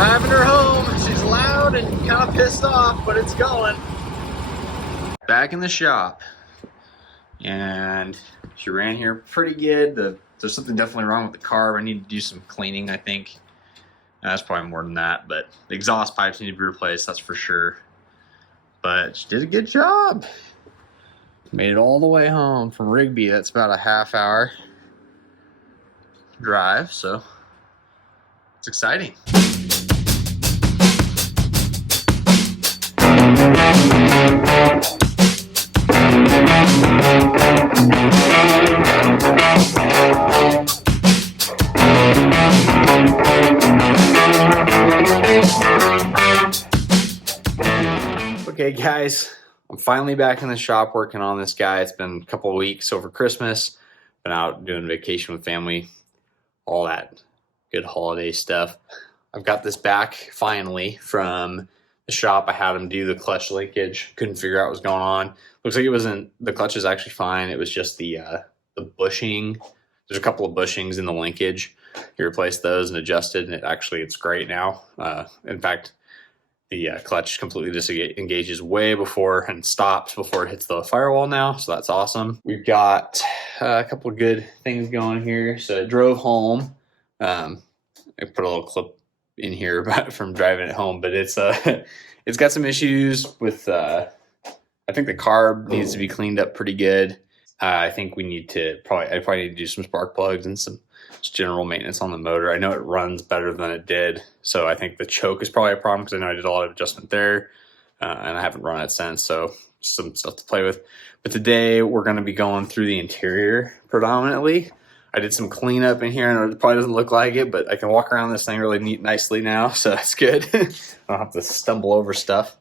Driving her home. She's loud and kind of pissed off, but it's going. Back in the shop. And she ran here pretty good. There's something definitely wrong with the carb. I need to do some cleaning, I think. That's probably more than that, but the exhaust pipes need to be replaced, that's for sure. But she did a good job. Made it all the way home from Rigby. That's about a half-hour drive, so it's exciting. Okay guys, I'm finally back in the shop working on this guy. It's been a couple of weeks over Christmas. Been out doing vacation with family, all that good holiday stuff. I've got this back finally from the shop. I had him do the clutch linkage. Couldn't figure out what was going on. Looks like it wasn't, the clutch is actually fine. It was just the bushing. There's a couple of bushings in the linkage. He replaced those and adjusted, and it's great now. In fact, the clutch completely disengages way before and stops before it hits the firewall now, so that's awesome. We've got a couple of good things going here. So I drove home. I put a little clip in here from driving it home, but it's got some issues with, I think the carb needs to be cleaned up pretty good. I think we need to I probably need to do some spark plugs and some just general maintenance on the motor. I know it runs better than it did, so I think the choke is probably a problem because I know I did a lot of adjustment there, and I haven't run it since, so some stuff to play with. But today we're going to be going through the interior predominantly. I did some cleanup in here, and it probably doesn't look like it, but I can walk around this thing really nicely now, so that's good. I don't have to stumble over stuff.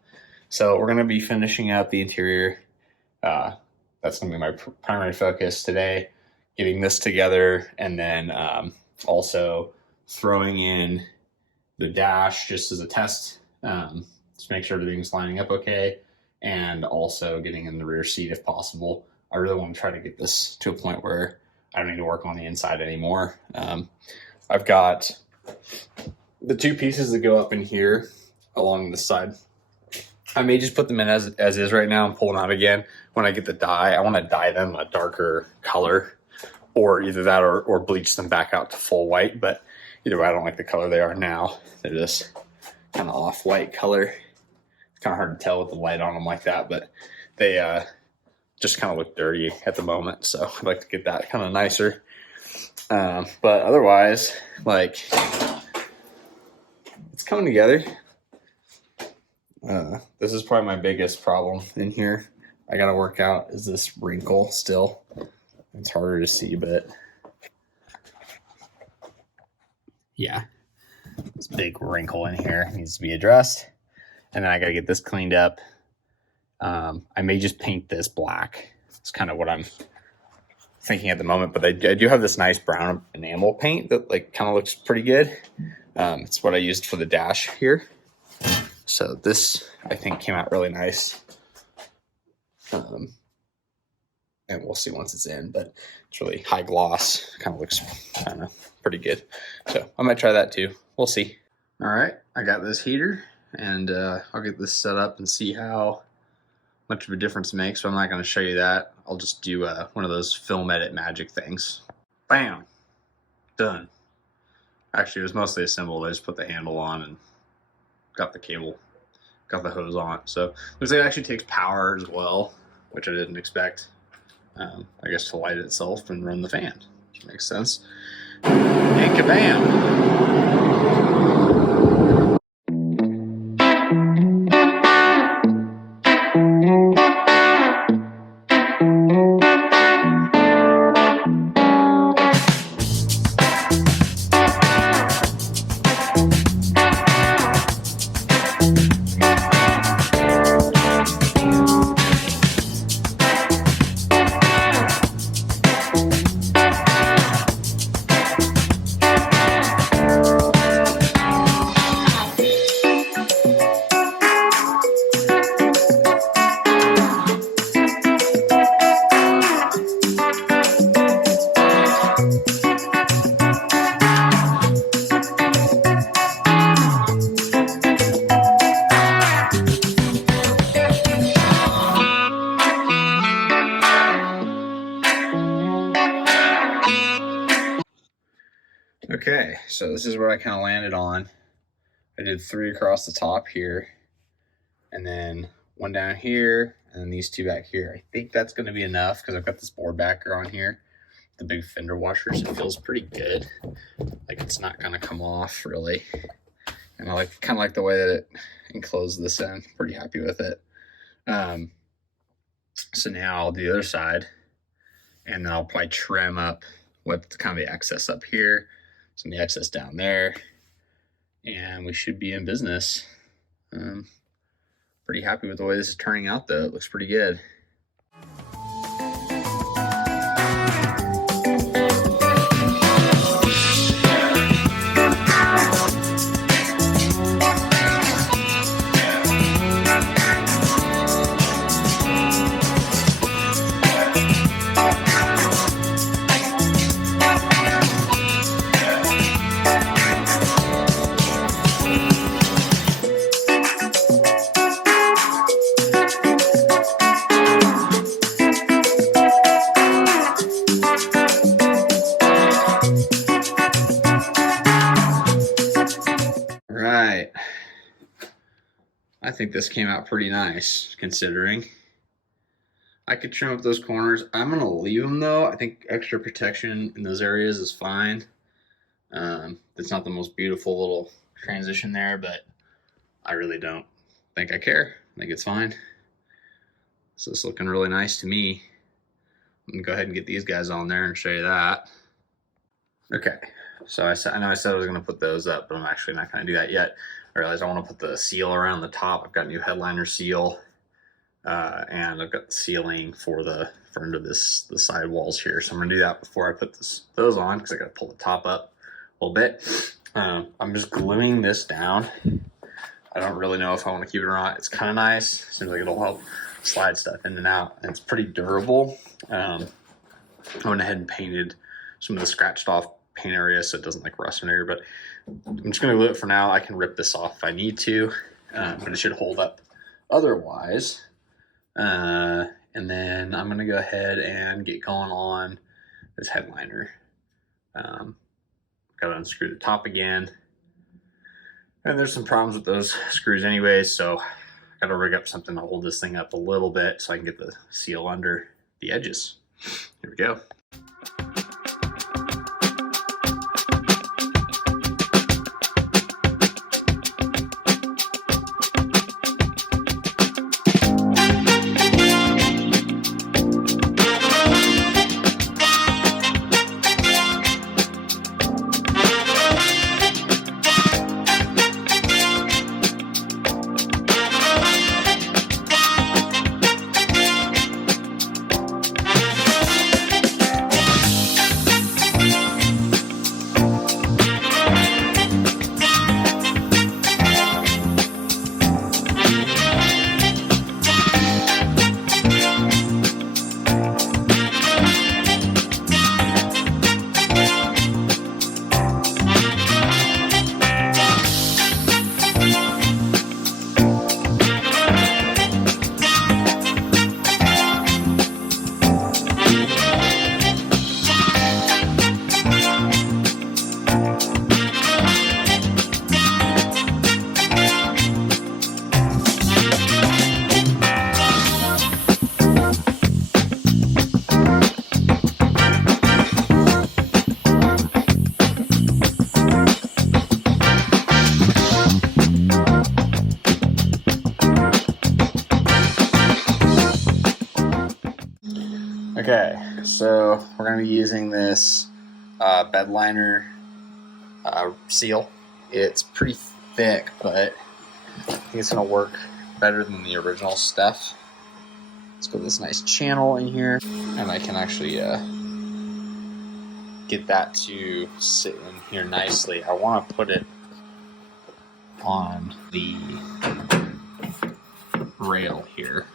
So we're going to be finishing up the interior. That's going to be my primary focus today. Getting this together, and then also throwing in the dash just as a test, just make sure everything's lining up okay, and also getting in the rear seat if possible. I really want to try to get this to a point where I don't need to work on the inside anymore. I've got the two pieces that go up in here along the side. I may just put them in as is right now and pull them out again when I get the dye. I want to dye them a darker color, or either that or bleach them back out to full white. But either way, I don't like the color they are now. They're this kind of off-white color. It's kind of hard to tell with the light on them like that, but they just kind of look dirty at the moment. So I'd like to get that kind of nicer. But otherwise, like, it's coming together. This is probably my biggest problem in here. I got to work out is this wrinkle still. It's harder to see, but yeah, this big wrinkle in here needs to be addressed. And then I got to get this cleaned up. I may just paint this black. It's kind of what I'm thinking at the moment, but I do have this nice brown enamel paint that like kind of looks pretty good. It's what I used for the dash here. So this, I think, came out really nice. And we'll see once it's in, but it's really high gloss. Kind of looks kind of pretty good. So I might try that too. We'll see. All right, I got this heater, and I'll get this set up and see how much of a difference it makes. So I'm not going to show you that. I'll just do one of those film edit magic things. Bam, done. Actually, it was mostly assembled. I just put the handle on and got the cable, got the hose on. So looks like it actually takes power as well, which I didn't expect. I guess to light itself and run the fan, which makes sense. And kabam! so this is what I kind of landed on. I did 3 across the top here, and then 1 down here, and then these 2 back here. I think that's going to be enough because I've got this board backer on here, the big fender washers. It feels pretty good. Like it's not going to come off really. And I kind of like the way that it enclosed this in. Pretty happy with it. So now I'll do the other side, and then I'll probably trim up what kind of the excess up here, some of the excess down there, and we should be in business. Pretty happy with the way this is turning out though. It looks pretty good. Right. I think this came out pretty nice considering. I could trim up those corners. I'm going to leave them though. I think extra protection in those areas is fine. It's not the most beautiful little transition there, but I really don't think I care. I think it's fine. So it's looking really nice to me. I'm going to go ahead and get these guys on there and show you that. Okay. So I know I said I was going to put those up, but I'm actually not going to do that yet. I realized I want to put the seal around the top. I've got a new headliner seal, and I've got the sealing for under the side walls here. So I'm going to do that before I put those on, because I got to pull the top up a little bit. I'm just gluing this down. I don't really know if I want to keep it or not. It's kind of nice. Seems like it'll help slide stuff in and out, and it's pretty durable. I went ahead and painted some of the scratched off paint area so it doesn't like rust in there, but I'm just going to glue it for now. I can rip this off if I need to, but it should hold up otherwise. And then I'm going to go ahead and get going on this headliner. Got to unscrew the top again, and there's some problems with those screws anyways, so I got to rig up something to hold this thing up a little bit so I can get the seal under the edges. Here we go. Okay, so we're going to be using this bed liner seal. It's pretty thick, but I think it's going to work better than the original stuff. Let's put this nice channel in here, and I can actually get that to sit in here nicely. I want to put it on the rail here.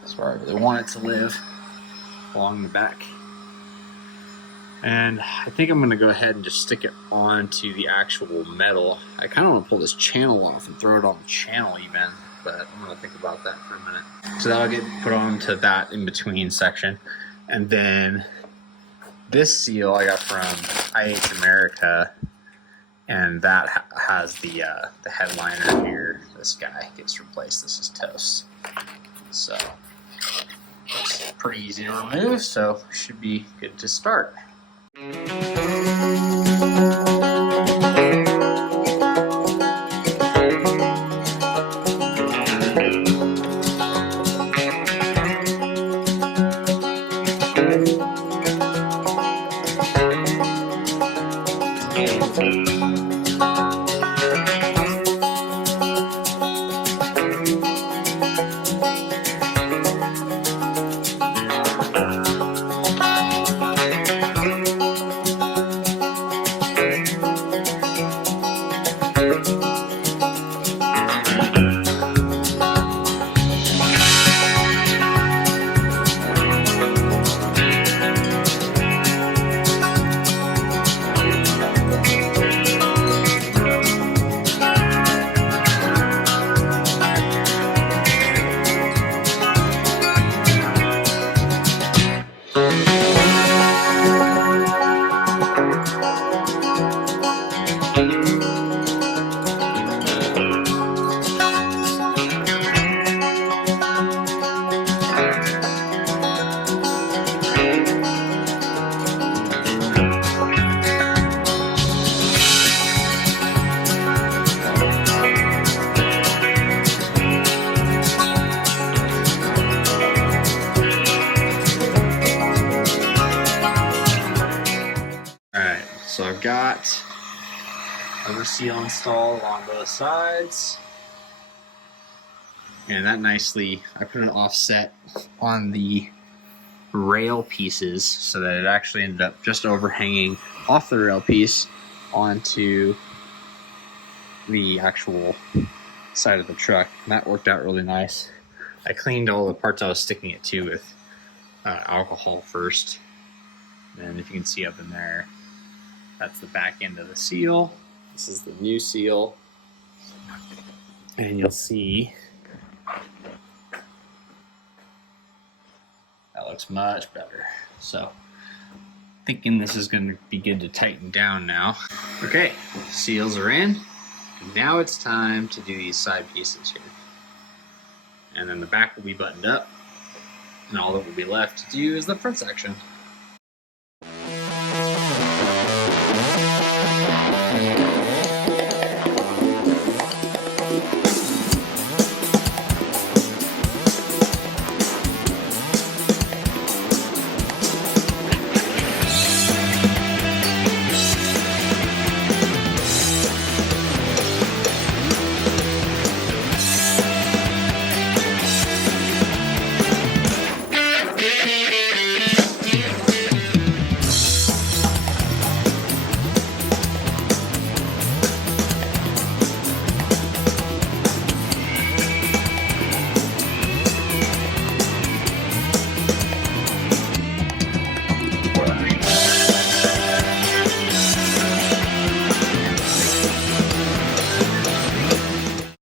That's where I really want it to live, along the back. And I think I'm going to go ahead and just stick it onto the actual metal. I kind of want to pull this channel off and throw it on the channel even, but I'm going to think about that for a minute. So that'll get put onto that in between section. And then This seal I got from IH America, and that has the headliner here. This guy gets replaced. This is toast. So it's pretty easy to remove, so should be good to start. Alright, so I've got a seal installed along both sides. And that nicely, I put an offset on the rail pieces so that it actually ended up just overhanging off the rail piece onto the actual side of the truck. And that worked out really nice. I cleaned all the parts I was sticking it to with alcohol first. And if you can see up in there, that's the back end of the seal. This is the new seal. And you'll see that looks much better. So thinking this is going to be good to tighten down now. Okay, seals are in. Now it's time to do these side pieces here. And then the back will be buttoned up. And all that will be left to do is the front section.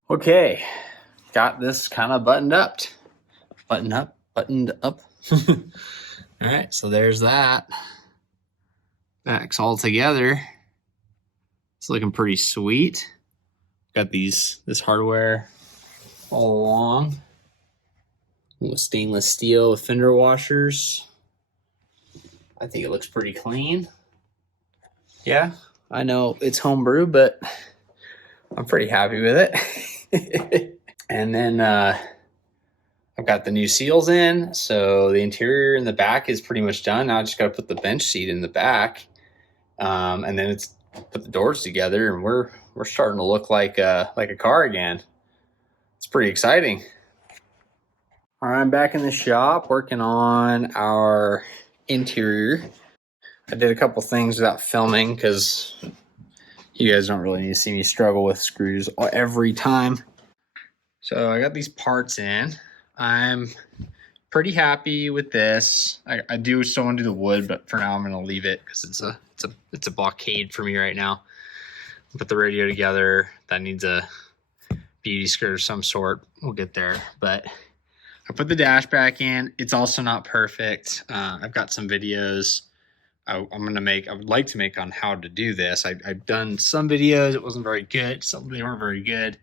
Okay, got this kind of buttoned up. Buttoned up. All right, so there's that. Back's all together. It's looking pretty sweet. Got this hardware all along. With stainless steel fender washers. I think it looks pretty clean. Yeah, I know it's homebrew, but I'm pretty happy with it. And then I've got the new seals in, so the interior in the back is pretty much done. Now I just got to put the bench seat in the back, and then it's put the doors together, and we're starting to look like a car again. It's pretty exciting. All right, I'm back in the shop working on our interior. I did a couple things without filming because you guys don't really need to see me struggle with screws every time. So I got these parts in. I'm pretty happy with this. I do still want to do the wood, but for now I'm going to leave it because it's a blockade for me right now. Put the radio together. That needs a beauty skirt of some sort. We'll get there. But I put the dash back in. It's also not perfect. I've got some videos I would like to make on how to do this. I've done some videos. It wasn't very good. Some they weren't very good.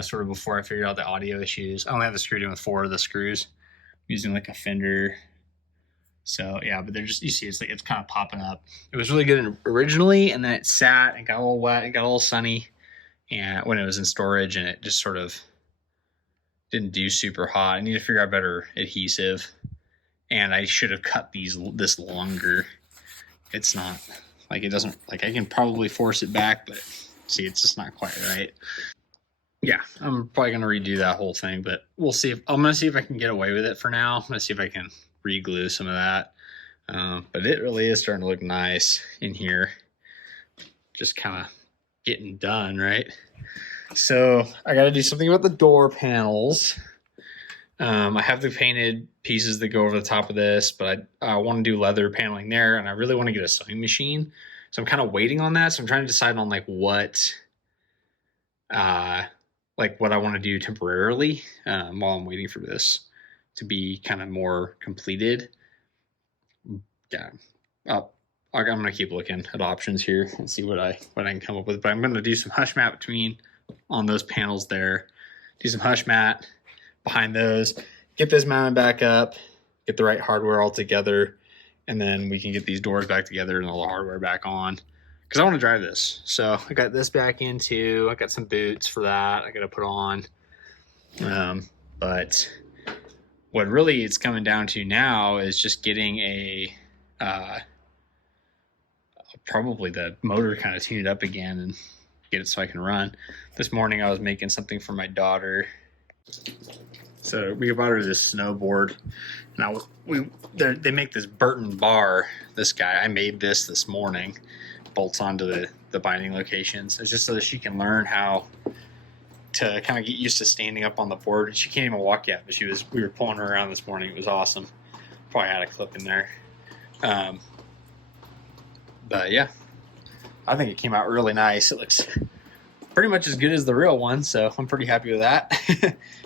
Sort of before I figured out the audio issues. I only have the screw in with 4 of the screws, using like a fender. So yeah, but they're just, you see, it's kind of popping up. It was really good originally, and then it sat and got a little wet, it got a little sunny, and when it was in storage, and it just sort of didn't do super hot. I need to figure out better adhesive, and I should have cut this longer. It's not like, it doesn't, like, I can probably force it back, but see, it's just not quite right. Yeah, I'm probably gonna redo that whole thing, but we'll see. I'm gonna see if I can get away with it for now. I'm gonna see if I can re-glue some of that. But it really is starting to look nice in here. Just kind of getting done, right? So I got to do something about the door panels. I have the painted pieces that go over the top of this, but I want to do leather paneling there, and I really want to get a sewing machine. So I'm kind of waiting on that. So I'm trying to decide on like what I want to do temporarily while I'm waiting for this to be kind of more completed. Yeah, I'm going to keep looking at options here and see what I can come up with. But I'm going to do some hush mat on those panels there. Do some hush mat behind those. Get this mounted back up. Get the right hardware all together, and then we can get these doors back together and all the hardware back on. Because I want to drive this. So I got this back into. I got some boots for that I got to put on. But what really it's coming down to now is just getting probably the motor kind of tuned up again and get it so I can run. This morning I was making something for my daughter. So we bought her this snowboard. Now they make this Burton bar. This guy, I made this morning. Bolts onto the binding locations. It's just so that she can learn how to kind of get used to standing up on the board. She can't even walk yet, but we were pulling her around this morning. It was awesome. Probably had a clip in there. But yeah, I think it came out really nice. It looks pretty much as good as the real one, so I'm pretty happy with that.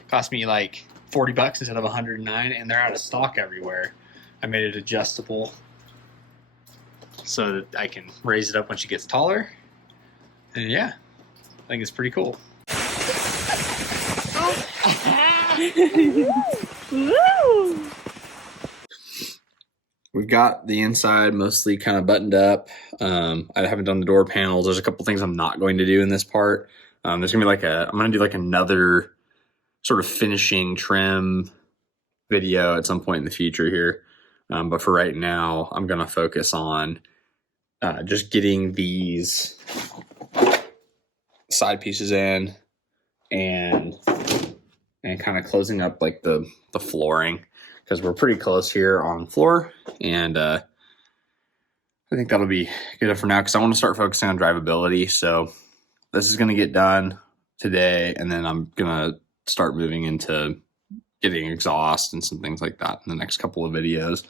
Cost me like $40 instead of $109, and they're out of stock everywhere. I made it adjustable so that I can raise it up when she gets taller. And yeah, I think it's pretty cool. We've got the inside mostly kind of buttoned up. I haven't done the door panels. There's a couple things I'm not going to do in this part. There's gonna be I'm gonna do like another sort of finishing trim video at some point in the future here. But for right now, I'm gonna focus on just getting these side pieces in and kind of closing up like the flooring, because we're pretty close here on floor, and I think that'll be good for now, because I want to start focusing on drivability. So this is going to get done today, and then I'm going to start moving into getting exhaust and some things like that in the next couple of videos,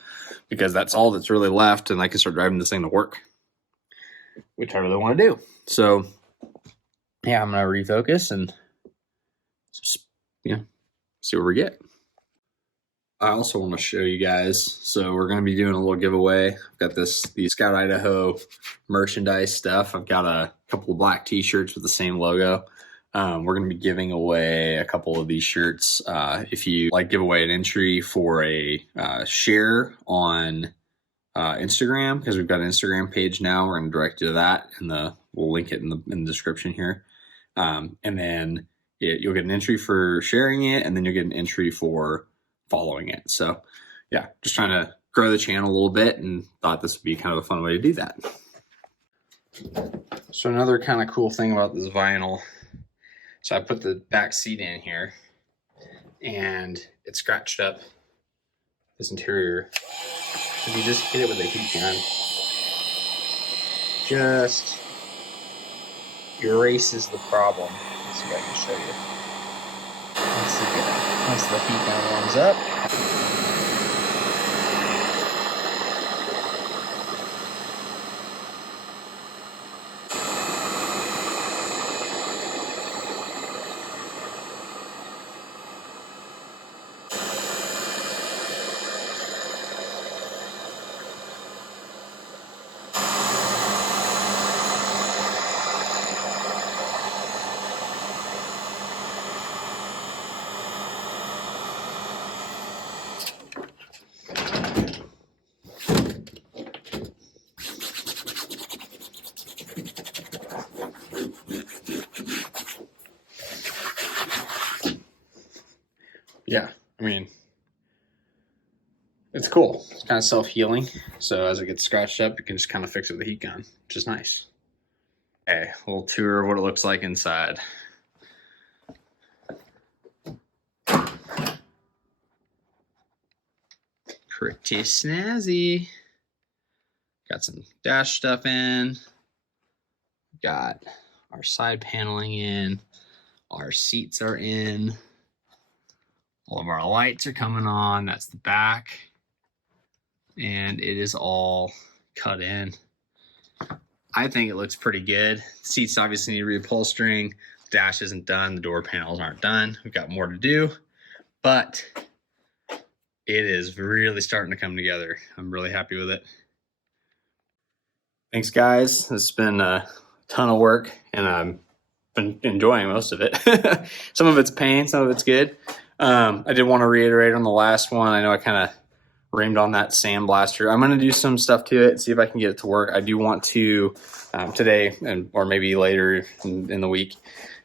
because that's all that's really left, and I can start driving this thing to work, which I really want to do. So yeah, I'm going to refocus and just, see where we get. I also want to show you guys, so we're going to be doing a little giveaway. I've got the Scout Idaho merchandise stuff. I've got a couple of black t-shirts with the same logo. We're going to be giving away a couple of these shirts. If you give away an entry for a share on Instagram, because we've got an Instagram page now. We're going to direct you to that, and we'll link it in the description here. And then you'll get an entry for sharing it, and then you'll get an entry for following it. So yeah, just trying to grow the channel a little bit, and thought this would be kind of a fun way to do that. So another kind of cool thing about this vinyl, so I put the back seat in here, and it scratched up this interior. If you just hit it with a heat gun, just erases the problem. Let's see if I can show you. Once the heat gun warms up, yeah, I mean, it's cool. It's kind of self-healing. So as it gets scratched up, you can just kind of fix it with a heat gun, which is nice. Okay, a little tour of what it looks like inside. Pretty snazzy. Got some dash stuff in. Got our side paneling in. Our seats are in. All of our lights are coming on. That's the back. And it is all cut in. I think it looks pretty good. Seats obviously need reupholstering. Dash isn't done. The door panels aren't done. We've got more to do. But it is really starting to come together. I'm really happy with it. Thanks, guys. This has been a ton of work, and I've been enjoying most of it. Some of it's pain, some of it's good. I did want to reiterate on the last one. I know I kind of reamed on that sandblaster. I'm going to do some stuff to it, see if I can get it to work. I do want to today, or maybe later in the week,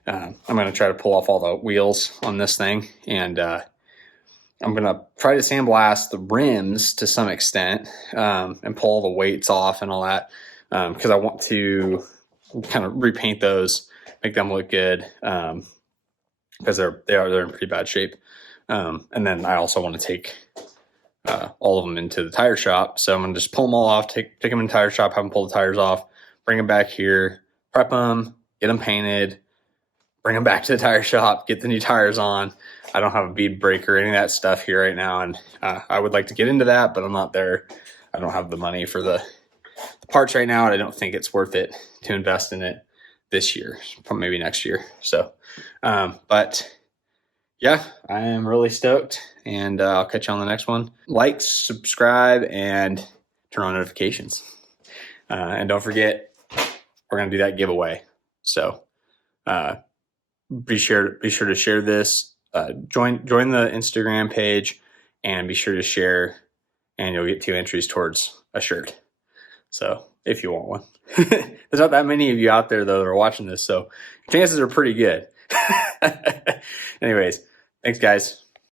I'm going to try to pull off all the wheels on this thing, and I'm going to try to sandblast the rims to some extent, and pull all the weights off and all that, because I want to kind of repaint those, make them look good, because they're in pretty bad shape. And then I also want to take all of them into the tire shop. So I'm going to just pull them all off, take them in the tire shop, have them pull the tires off, bring them back here, prep them, get them painted, bring them back to the tire shop, get the new tires on. I don't have a bead brake or any of that stuff here right now. And I would like to get into that, but I'm not there. I don't have the money for the parts right now. And I don't think it's worth it to invest in it this year, maybe next year. So, but yeah, I am really stoked, and I'll catch you on the next one. Like, subscribe, and turn on notifications. And don't forget, we're going to do that giveaway. So be sure to share this. Join the Instagram page, and be sure to share, and you'll get 2 entries towards a shirt. So if you want one. There's not that many of you out there, though, that are watching this, so chances are pretty good. Anyways, thanks, guys.